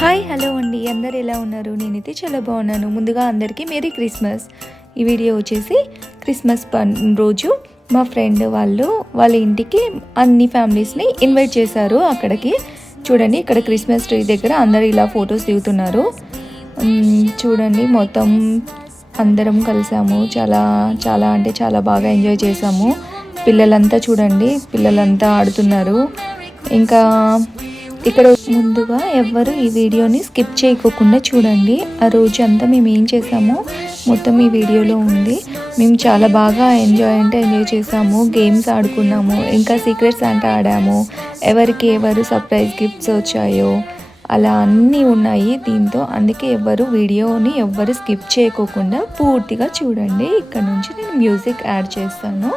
Hi hello అండి, అందరు ఎలా ఉన్నారు? నేనైతే చాలా బాగున్నాను. ముందుగా అందరికీ మేరీ క్రిస్మస్. ఈ వీడియో వచ్చేసి క్రిస్మస్ రోజు మా ఫ్రెండ్ వాళ్ళ ఇంటికి అన్ని ఫ్యామిలీస్ని ఇన్వైట్ చేశారు. అక్కడికి చూడండి, ఇక్కడ క్రిస్మస్ ట్రీ దగ్గర అందరు ఇలా ఫొటోస్ దిగుతున్నారు. చూడండి, మొత్తం అందరం కలిసాము. చాలా చాలా అంటే చాలా బాగా ఎంజాయ్ చేసాము. పిల్లలంతా చూడండి, పిల్లలంతా ఆడుతున్నారు. ఇంకా ఇక్కడ ముందుగా ఎవ్వరు ఈ వీడియోని స్కిప్ చేయకోకుండా చూడండి. ఆ రోజు అంతా మేము ఏం చేసామో మొత్తం ఈ వీడియోలో ఉంది. మేము చాలా బాగా ఎంజాయ్ చేసాము. గేమ్స్ ఆడుకున్నాము, ఇంకా సీక్రెట్ శాంటా ఆడాము. ఎవరికి ఎవరు సర్ప్రైజ్ గిఫ్ట్స్ వచ్చాయో అలా అన్నీ ఉన్నాయి దీంతో. అందుకే వీడియోని ఎవ్వరు స్కిప్ చేయకోకుండా పూర్తిగా చూడండి. ఇక్కడ నుంచి నేను మ్యూజిక్ యాడ్ చేస్తాను.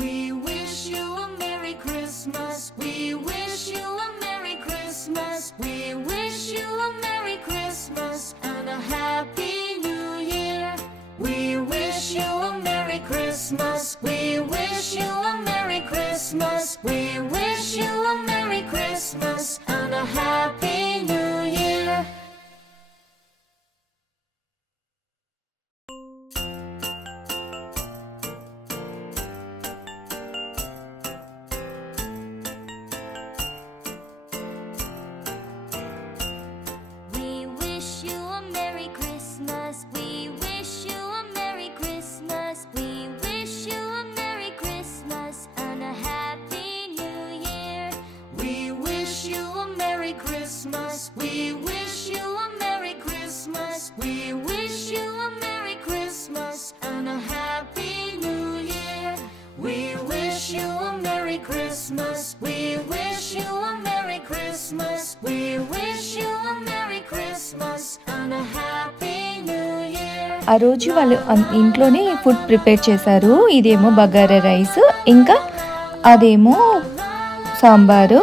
We wish you a Merry Christmas. We wish you a Merry Christmas. We wish you a Merry Christmas and a Happy New Year. We wish you a Merry Christmas. We wish you a Merry Christmas. We wish you a Merry Christmas and a Happy New Year. We wish you a Merry Christmas. We wish you a Merry Christmas and a Happy New Year. We wish you a Merry Christmas. We wish you a Merry Christmas. We wish you a Merry Christmas and a Happy New Year. ఆ రోజు వాళ్ళు ఇంట్లోనే food prepare చేశారు. ఇదేమో bagara rice, ఇంకా అదేమో సాంబారు,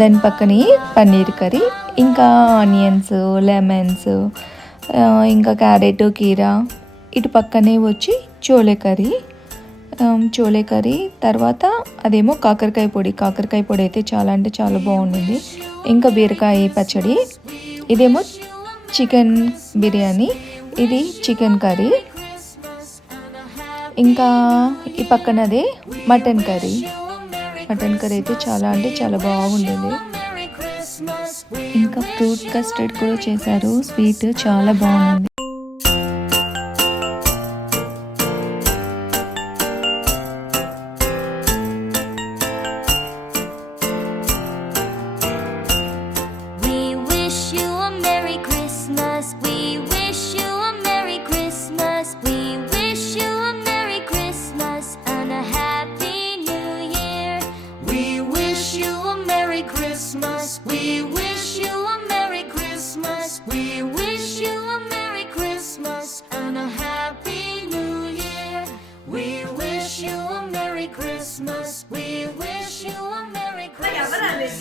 దాని పక్కనే పన్నీర్ కర్రీ, ఇంకా ఆనియన్స్, లెమన్స్, ఇంకా క్యారెట్, కీరా. ఇటు పక్కనే వచ్చి చోలే కర్రీ. తర్వాత అదేమో కాకరకాయ పొడి అయితే చాలా అంటే చాలా బాగుండింది. ఇంకా బీరకాయ పచ్చడి. ఇదేమో చికెన్ బిర్యానీ, ఇది చికెన్ కర్రీ. ఇంకా ఈ పక్కనదే మటన్ కర్రీ అయితే చాలా అంటే చాలా బాగుండేది. ఇంకా ఫ్రూట్ కస్టర్డ్ కూడా చేశారు. స్వీట్ చాలా బాగుంది. We wish you a Merry Christmas. We wish you a Merry Christmas and a Happy New Year. We wish you a Merry Christmas. We wish you a Merry Christmas.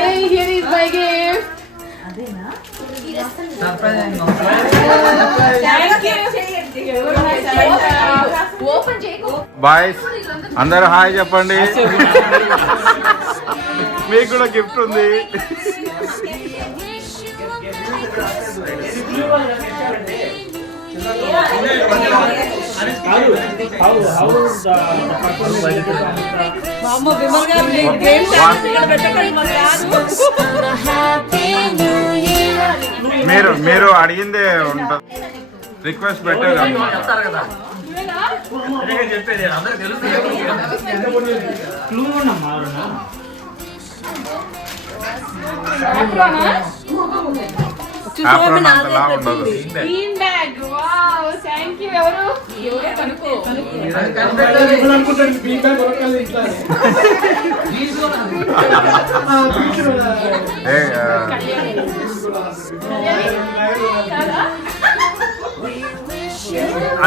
Hey, here is my gift. Surprise! Thank you. Open check. Boys అందరూ hi చెప్పండి. మీకు కూడా gift ఉంది. మీరు అడిగిందే ఉంటుంది. Request పెట్టారు కదా. ఆప్రాన్ అంతలా ఉండదు. Bean bag. Wow, thank you. ఎవరో కనుక్కో.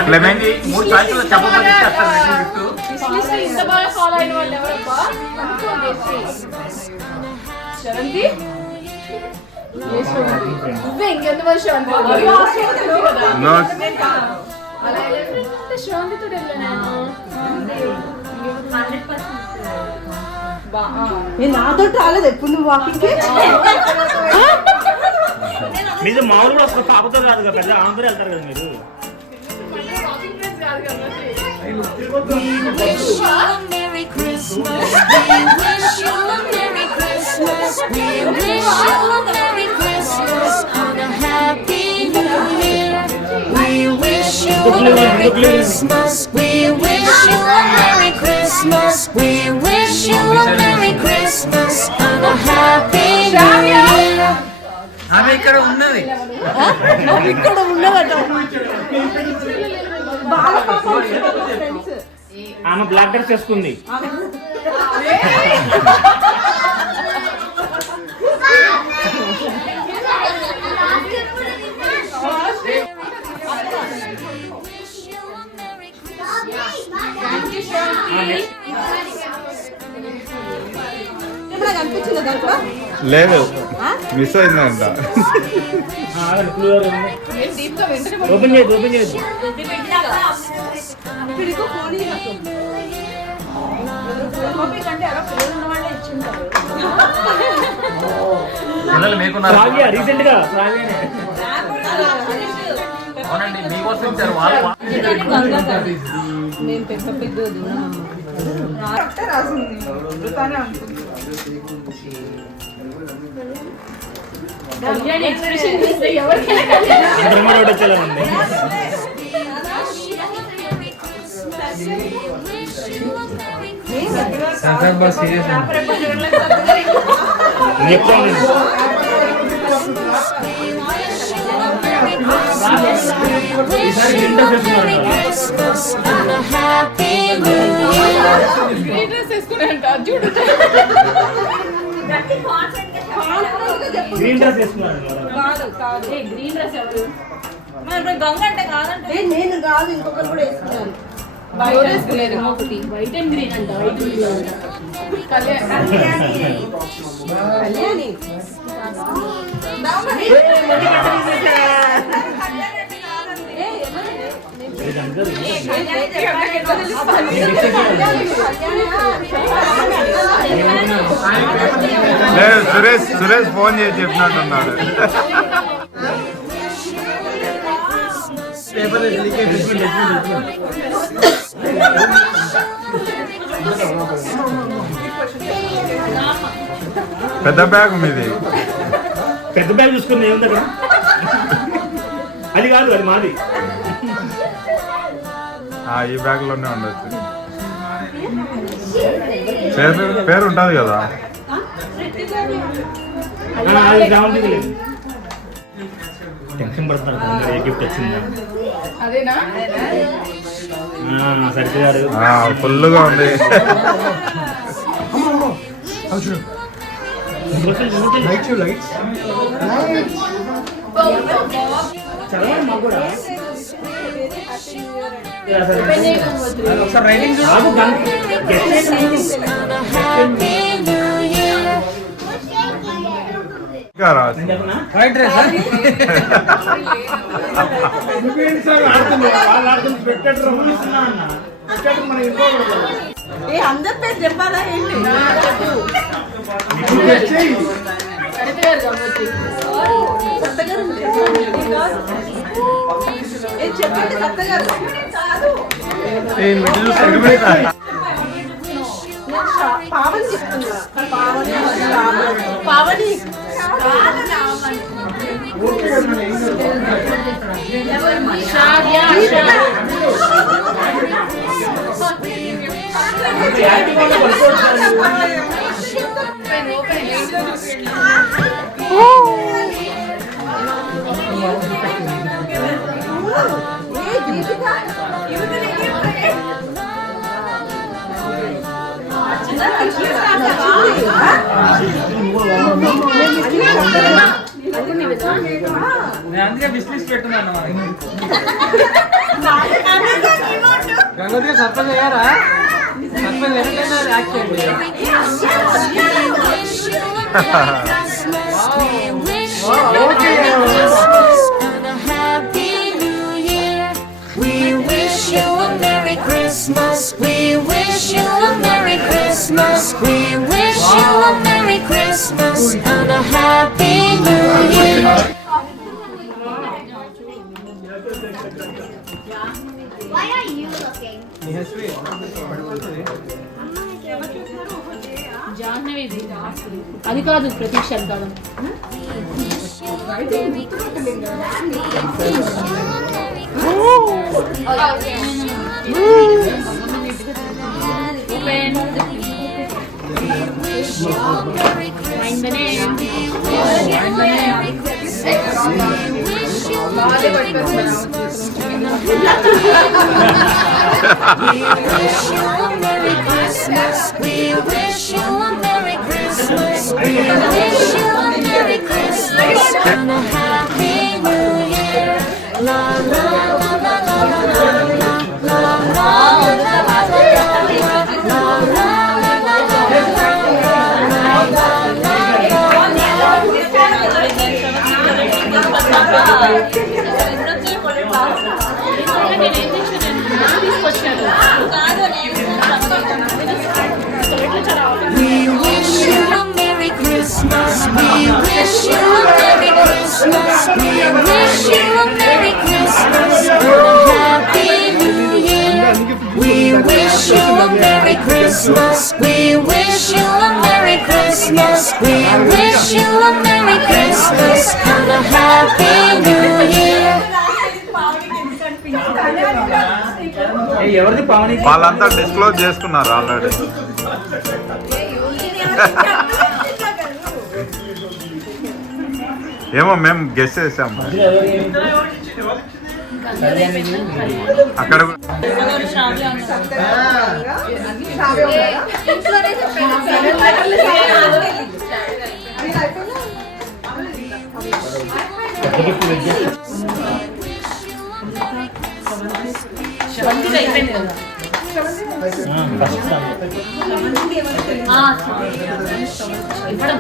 క్లెమెంట్ 3 సార్లు చెప్పమని చెప్తాను. ఇంత బాగా ఫాలో అయిన వాళ్ళు ఎవరబ్బా? కనుక్కోండి. శరంతి నువ్వే ఇంకెంత వర్షం No. శ్రాంతితో నాతో రాలేదు ఎప్పుడు నువ్వు వాకింగ్ మీరు మామూలు కూడా ఒక పాపతో కాదు కదా, పెద్ద అందరూ వెళ్తారు కదా మీరు. wish you a Merry Christmas. We wish you a Merry Christmas. We wish you a Merry Christmas and a Happy New Year. We wish you a Merry Christmas. We wish you a Merry Christmas. We wish you a Merry Christmas and a Happy New Year. ఆమె ఇక్కడ ఉన్నది. ఇక్కడ ఉన్నదట బాల పాప friends ఆమె black dress చేసుకుంది. కనిపించింది దాంట్లో లేదు, మిస్ అయిందంట. ఓపెన్ చేయదు, ఓపెన్ చేయదు. పిడికో ఫోన్ రీసెంట్ గా అవునండి మీకోసం ఇచ్చారు వాళ్ళు. మేము పెద్ద పెద్ద ఎక్స్ప్రెషన్ చూస్తే ఎవరికైనా వచ్చేలాగుంది. గ్రీన్ డ్రెస్ వేసుకున్నారు. గ్రీన్ డ్రెస్ ఎవరు గంగ అంటే కాదంటే నేను కాదు ఇంకొకరు కూడా వేసుకున్నాను. వేసుకునేది ఒకటి వైట్ అండ్ గ్రీన్ అంట. వైట్ గ్రీన్ కళ్యాణి లేదు, సురేష్ ఫోన్ చేసి చెప్పినట్టున్నాడు. పెద్ద బ్యాగ్ మీది. పెద్ద బ్యాగ్ చూసుకుని ఏముంది అక్కడ? అది కాదు, అది మాది. ఈ బ్యాగ్ లోనే ఉండొచ్చు. పేరు ఉంటుంది కదా. టెన్షన్ పడుతున్నారు ఏ గిఫ్ట్ వచ్చిందా. అదేనా సరిగ్గా గారు ఫుల్గా ఉంది. చదవండి మాకు కూడా. అందరి పేరు చెప్పాలా ఏంటి? చెప్పండి సత్తగారు. పావని చెప్తున్నా. పావని నేను అందుకే బిస్కెట్ పెట్టున్నాను. గంగోత్రి సర్పంచ్ అయ్యారా? సర్పంచ్ ఎట్లయినా యాక్ట్ చేయండి. We wish you a Merry Christmas. We wish you a Merry Christmas. We wish you a Merry Christmas and a Happy New Year. Why are you looking? జాహ్నవిది అది కాదు ప్రతీక్ష అంటాడు. We wish you a Merry Christmas. We wish you a Merry Christmas and a Happy New Year. La la la la la la la la la la We wish you a Merry Christmas. We wish you a Merry Christmas. We wish you a Merry Christmas and a Happy New Year. We wish you a Merry Christmas. We wish you a Merry Christmas. We wish you a Merry Christmas and a Happy New Year. ఎవరిది పావని? వాళ్ళంతా disclose చేసుకున్నారు already. ఏమో మేము guess చేసాము అక్కడ. అయిపోయింది కదా. ఇవ్వడం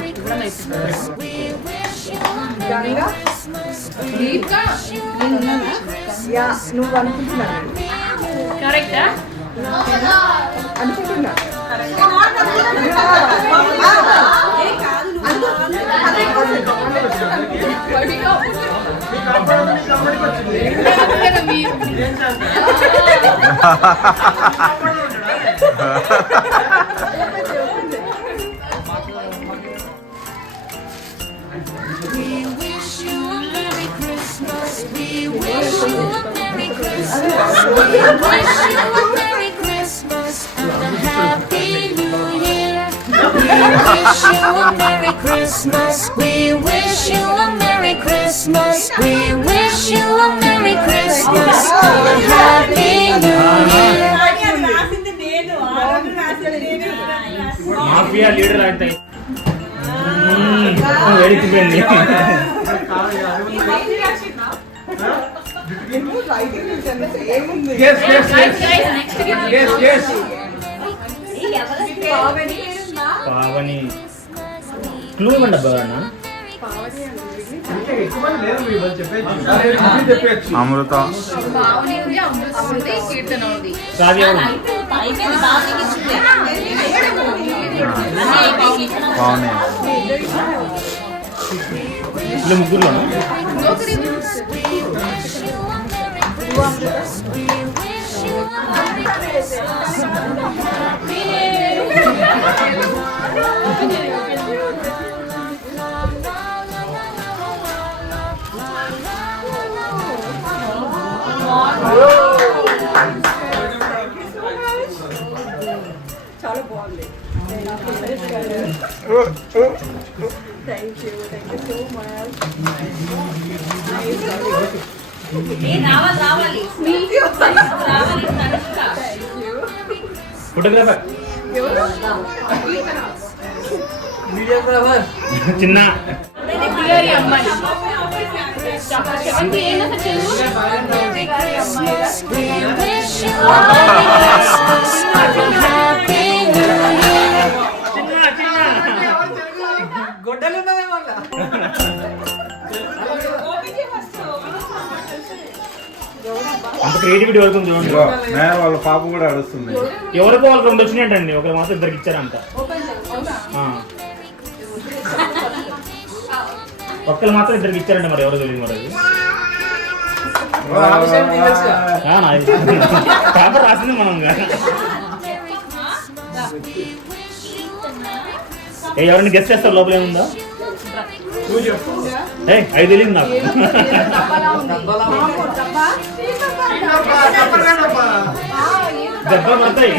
నువ్వు అనుకుంటున్నా కరెక్టా? అనుకుంటున్నా We wish you a Merry Christmas. We wish you a Merry Christmas. We wish you a Merry Christmas and a Happy New Year. We wish you a Merry Christmas. We wish you a Merry Christmas. We wish you a Merry Christmas and a Happy New Year. Mafia leader అంటే వెడికిపోయింది. Pavani clue ఇవ్వండి అబ్బా. అమృత, కావ్య, పావని. ఇల్లు ముగ్గురు. చాలా బాగుంది. Thank you so much. Photographer చిన్న శక్తి గారి అమ్మాయి శక్తి ఏంటో Telugu Merry Christmas. We wish you a Merry Christmas and a Happy New Year. గొడ్డలు ఉన్నదే మళ్ళా అంత క్రియేటివిటీ వరకు ఉంది చూడండి. నేను వాళ్ళ పాప కూడా అడుస్తుంది. ఎవరికో వాళ్ళకి 2 వచ్చినాయంటండి, ఒకరు మాత్రం ఇద్దరికి ఇచ్చారంట. ఒక్కరు మాత్రం ఇద్దరికి ఇచ్చారంట, మరి ఎవరో తెలియదు. మరి పేపర్ రాసింది మనం. ఎవరైనా గెస్ట్ చేస్తారు లోపల ఏముందా? అది తెలియదు నాకు. డబ్బా పడతాయి.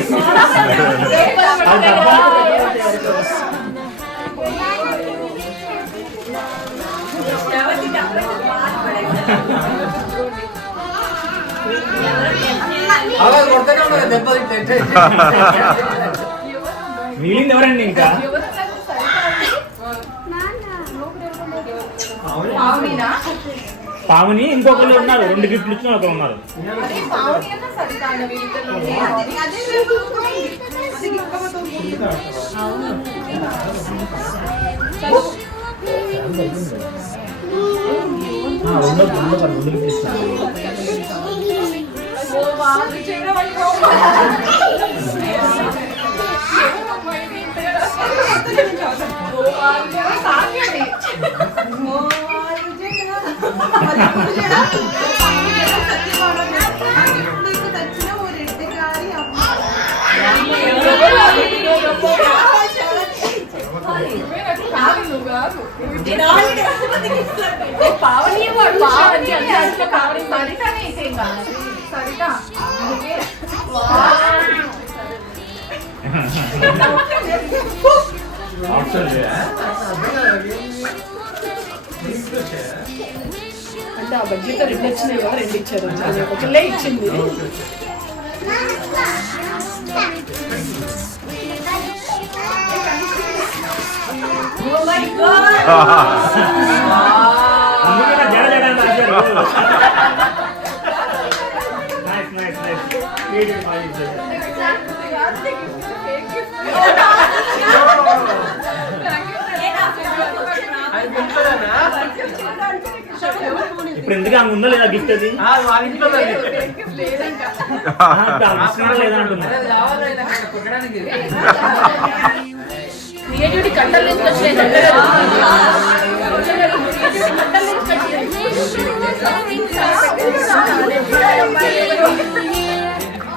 అలా కొడతానే ఉన్నారు దెబ్బ తింటే. మిగిలింది ఎవరండి ఇంకా? పావని ఇంకొకరు ఉన్నారు, 2 గిఫ్ట్లు ఇచ్చిన ఒకరు ఉన్నారు. అంటే ఆ బడ్జెట్ 2 వచ్చినాయి కదా, 2 ఇచ్చారు. ఒకళ్ళే ఇచ్చింది. ఇప్పుడు ఎందుకు ఆమె ఉందా లేదా గిఫ్ట్? అది వాళ్ళ ఇంట్లో లేదంటున్నా. క్రియేటివిటీ కట్టలు నుంచి వచ్చినాయి.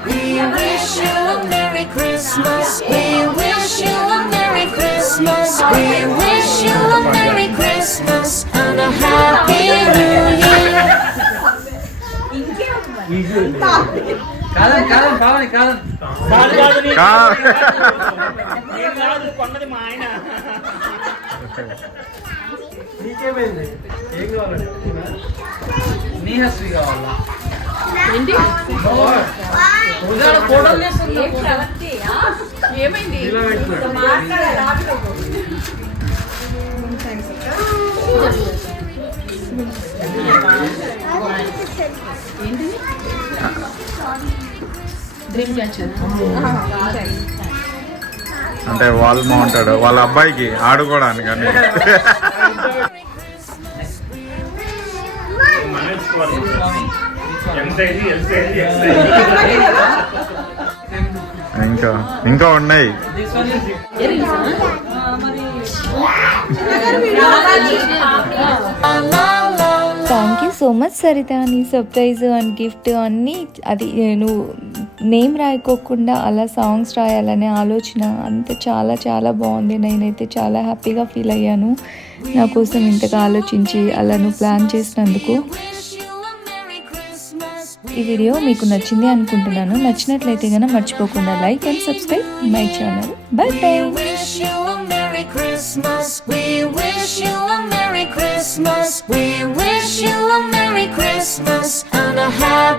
We wish you a Merry Christmas. We wish you a Merry Christmas. We wish you a Merry Christmas and a Happy New Year. కాదని పావని కాదని కొన్నది మా ఆయన. నీకేమైంది? ఏం కావాలండి? నీహశ్రీ కావాలా? ఏంటి ఫోటోలు ఏమైంది? డ్రీమ్ క్యాచర్ అంటే వాల్ మౌంటెడ్ వాళ్ళ అబ్బాయికి ఆడుకోవడానికి అని. ఇంకా ఉన్నాయి. Thank you so much Saritha. నీ సర్ప్రైజ్ అండ్ గిఫ్ట్ అన్నీ అది నువ్వు నేమ్ రాయకోకుండా అలా సాంగ్స్ రాయాలనే ఆలోచన అంత చాలా చాలా బాగుంది. నేనైతే చాలా హ్యాపీగా ఫీల్ అయ్యాను నా కోసం ఇంతగా ఆలోచించి అలా నువ్వు ప్లాన్ చేసినందుకు. ఈ వీడియో మీకు నచ్చింది అనుకుంటున్నాను. నచ్చినట్లయితే కనుక మర్చిపోకుండా like and subscribe my channel. By by. Christmas. We wish you a Merry Christmas. We wish you a Merry Christmas and a Happy